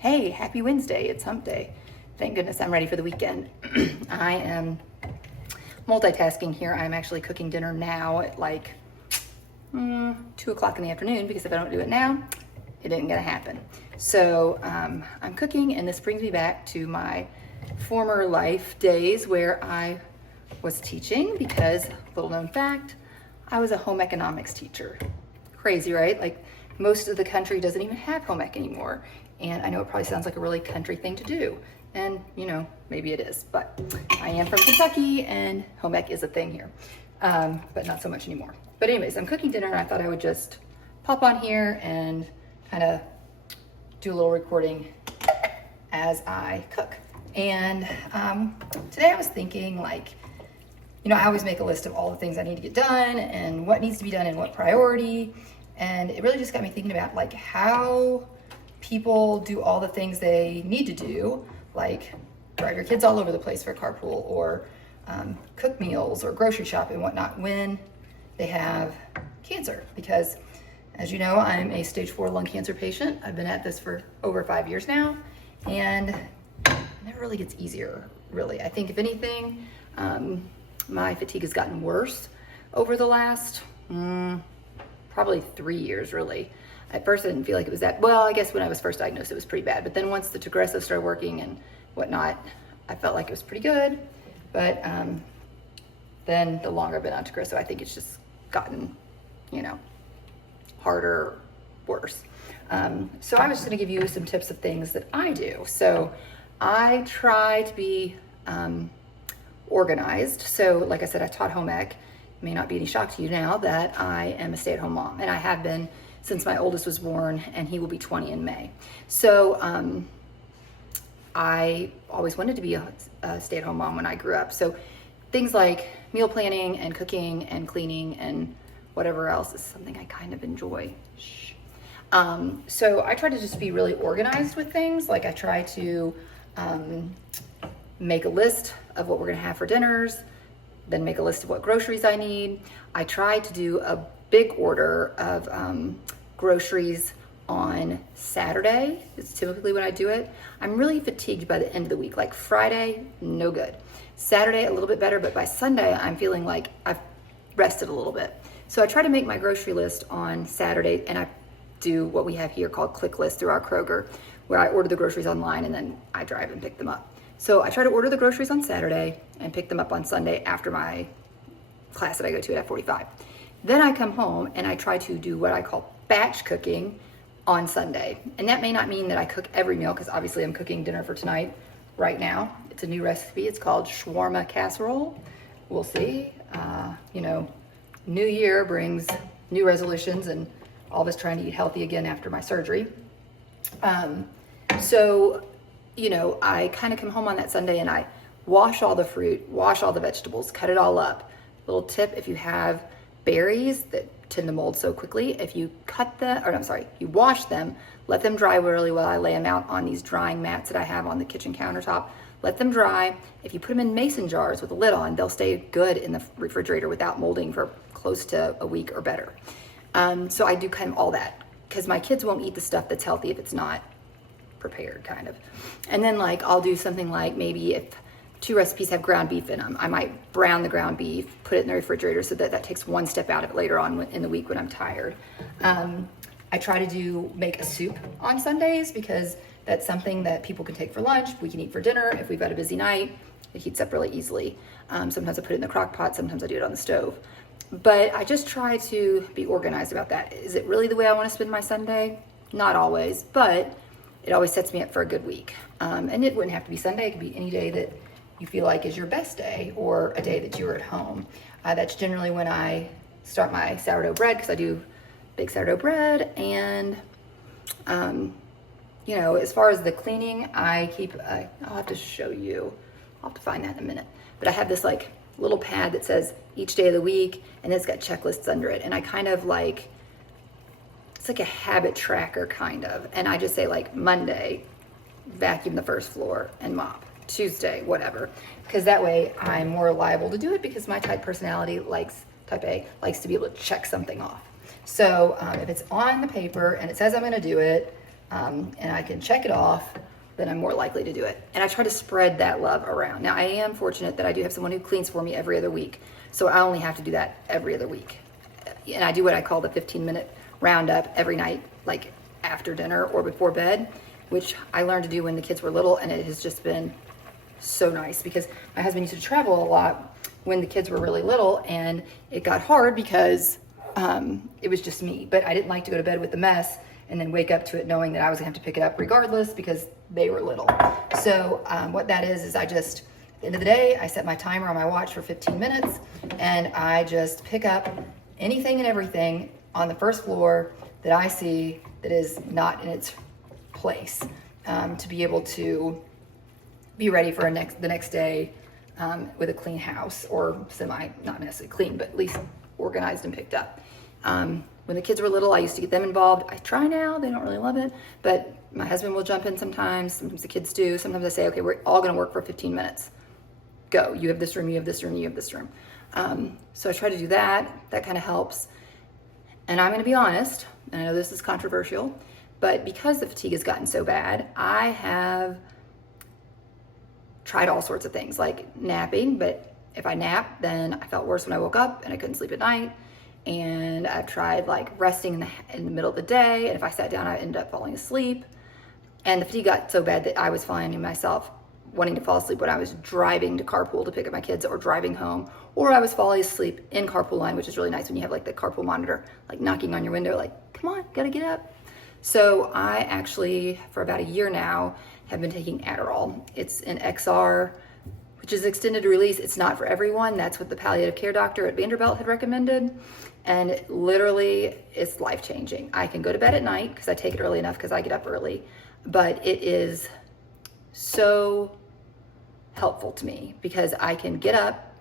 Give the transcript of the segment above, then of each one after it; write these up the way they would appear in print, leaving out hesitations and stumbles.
Hey, happy Wednesday. It's hump day. Thank goodness I'm ready for the weekend. I am multitasking here. I'm actually cooking dinner now at like 2 o'clock in the afternoon because if I don't do it now, it isn't gonna happen. So I'm cooking, and this brings me back to my former life days where I was teaching because, little known fact, I was a home economics teacher. Crazy, right? Like most of the country doesn't even have home ec anymore. And I know it probably sounds like a really country thing to do. And maybe it is, but I am from Kentucky and home ec is a thing here, but not so much anymore. But anyways, I'm cooking dinner and I thought I would just pop on here and kind of do a little recording as I cook. And today I was thinking I always make a list of all the things I need to get done and what needs to be done and what priority. And it really just got me thinking about how people do all the things they need to do, like drive your kids all over the place for carpool or cook meals or grocery shop and whatnot when they have cancer. Because as you know, I'm a stage 4 lung cancer patient. I've been at this for over 5 years now, and it never really gets easier, really. I think if anything, my fatigue has gotten worse over the last probably 3 years, really. At first I didn't feel like it was that, well, I guess when I was first diagnosed it was pretty bad, but then once the Tagresso started working and whatnot, I felt like it was pretty good. But then the longer I've been on Tagresso, I think it's just gotten, harder, worse. So I was just gonna give you some tips of things that I do. So I try to be organized. So like I said, I taught home ec. It may not be any shock to you now that I am a stay-at-home mom, and I have been since my oldest was born, and he will be 20 in May. So I always wanted to be a stay-at-home mom when I grew up. So things like meal planning and cooking and cleaning and whatever else is something I kind of enjoy. So I try to just be really organized with things. Like I try to make a list of what we're gonna have for dinners, then make a list of what groceries I need. I try to do a big order of groceries on Saturday. It's typically when I do it. I'm really fatigued by the end of the week. Like Friday, no good. Saturday, a little bit better, but by Sunday, I'm feeling like I've rested a little bit. So I try to make my grocery list on Saturday, and I do what we have here called Click List through our Kroger, where I order the groceries online and then I drive and pick them up. So I try to order the groceries on Saturday and pick them up on Sunday after my class that I go to at F45. Then I come home and I try to do what I call batch cooking on Sunday. And that may not mean that I cook every meal, because obviously I'm cooking dinner for tonight right now. It's a new recipe. It's called shawarma casserole. We'll see. New year brings new resolutions and all of us trying to eat healthy again after my surgery. So I kind of come home on that Sunday and I wash all the fruit, wash all the vegetables, cut it all up. Little tip, if you have berries that tend to mold so quickly, if you you wash them, let them dry really well. I lay them out on these drying mats that I have on the kitchen countertop. Let them dry. If you put them in mason jars with a lid on, they'll stay good in the refrigerator without molding for close to a week or better. So I do kind of all that because my kids won't eat the stuff that's healthy if it's not prepared, kind of. And then I'll do something like, maybe if 2 recipes have ground beef in them, I might brown the ground beef, put it in the refrigerator so that takes one step out of it later on in the week when I'm tired. I try to make a soup on Sundays because that's something that people can take for lunch. We can eat for dinner. If we've had a busy night, it heats up really easily. Sometimes I put it in the crock pot. Sometimes I do it on the stove. But I just try to be organized about that. Is it really the way I want to spend my Sunday? Not always, but it always sets me up for a good week. And it wouldn't have to be Sunday. It could be any day that you feel like is your best day, or a day that you're at home. That's generally when I start my sourdough bread, because I do big sourdough bread. And as far as the cleaning, I keep I'll have to show you, I'll have to find that in a minute, but I have this little pad that says each day of the week, and it's got checklists under it, and I kind of it's like a habit tracker kind of, and I just say Monday, vacuum the first floor and mop. Tuesday, whatever, because that way I'm more liable to do it, because my type personality type A likes to be able to check something off. So if it's on the paper and it says I'm going to do it, and I can check it off, then I'm more likely to do it. And I try to spread that love around. Now, I am fortunate that I do have someone who cleans for me every other week. So I only have to do that every other week. And I do what I call the 15-minute roundup every night, like after dinner or before bed, which I learned to do when the kids were little, and it has just been so nice because my husband used to travel a lot when the kids were really little, and it got hard because it was just me. But I didn't like to go to bed with the mess and then wake up to it knowing that I was gonna have to pick it up regardless because they were little. So what that is I just, at the end of the day, I set my timer on my watch for 15 minutes, and I just pick up anything and everything on the first floor that I see that is not in its place, to be able to be ready for the next day with a clean house, or not necessarily clean, but at least organized and picked up. When the kids were little, I used to get them involved. I try now, they don't really love it, but my husband will jump in sometimes the kids do. Sometimes I say, okay, we're all gonna work for 15 minutes. Go, you have this room, you have this room, you have this room. So I try to do that. That kind of helps. And I'm going to be honest, and I know this is controversial, but because the fatigue has gotten so bad, I have tried all sorts of things like napping, but if I nap, then I felt worse when I woke up and I couldn't sleep at night. And I've tried like resting in the middle of the day, and if I sat down, I ended up falling asleep. And the fatigue got so bad that I was finding myself wanting to fall asleep when I was driving to carpool to pick up my kids, or driving home, or I was falling asleep in carpool line, which is really nice when you have like the carpool monitor like knocking on your window like, come on, gotta get up. So I actually, for about a year now, have been taking Adderall. It's an XR, which is extended release. It's not for everyone. That's what the palliative care doctor at Vanderbilt had recommended. And it literally is life-changing. I can go to bed at night because I take it early enough because I get up early, but it is so helpful to me because I can get up,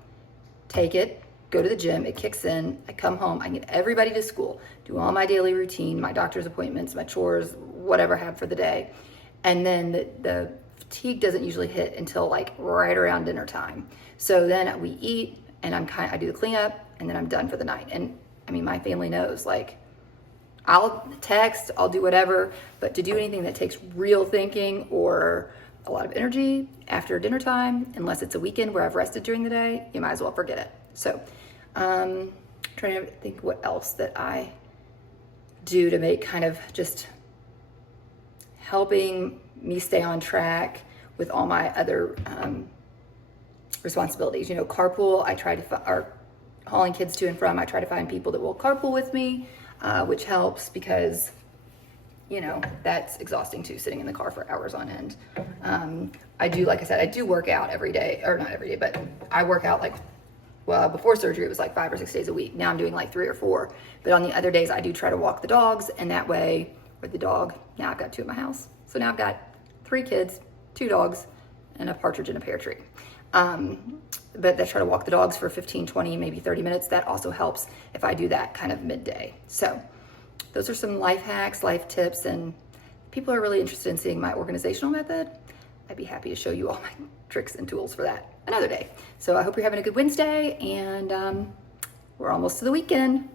take it, go to the gym, it kicks in, I come home, I can get everybody to school, do all my daily routine, my doctor's appointments, my chores, whatever I have for the day. And then the fatigue doesn't usually hit until like right around dinner time. So then we eat, and I do the cleanup, and then I'm done for the night. And I mean, my family knows, like, I'll text, I'll do whatever, but to do anything that takes real thinking or a lot of energy after dinner time, unless it's a weekend where I've rested during the day, you might as well forget it. So trying to think what else that I do to make kind of just helping me stay on track with all my other responsibilities. You know, carpool, I try to, or hauling kids to and from, I try to find people that will carpool with me, which helps because, you know, that's exhausting too, sitting in the car for hours on end. I do, like I said, I do work out every day, or not every day, but I work out like, well, before surgery, it was like 5 or 6 days a week. Now I'm doing like 3 or 4. But on the other days, I do try to walk the dogs, and that way, with the dog, now I've got 2 at my house. So now I've got 3 kids, 2 dogs, and a partridge in a pear tree. But I try to walk the dogs for 15, 20, maybe 30 minutes. That also helps if I do that kind of midday. So those are some life hacks, life tips, and if people are really interested in seeing my organizational method, I'd be happy to show you all my tricks and tools for that another day. So I hope you're having a good Wednesday, and we're almost to the weekend.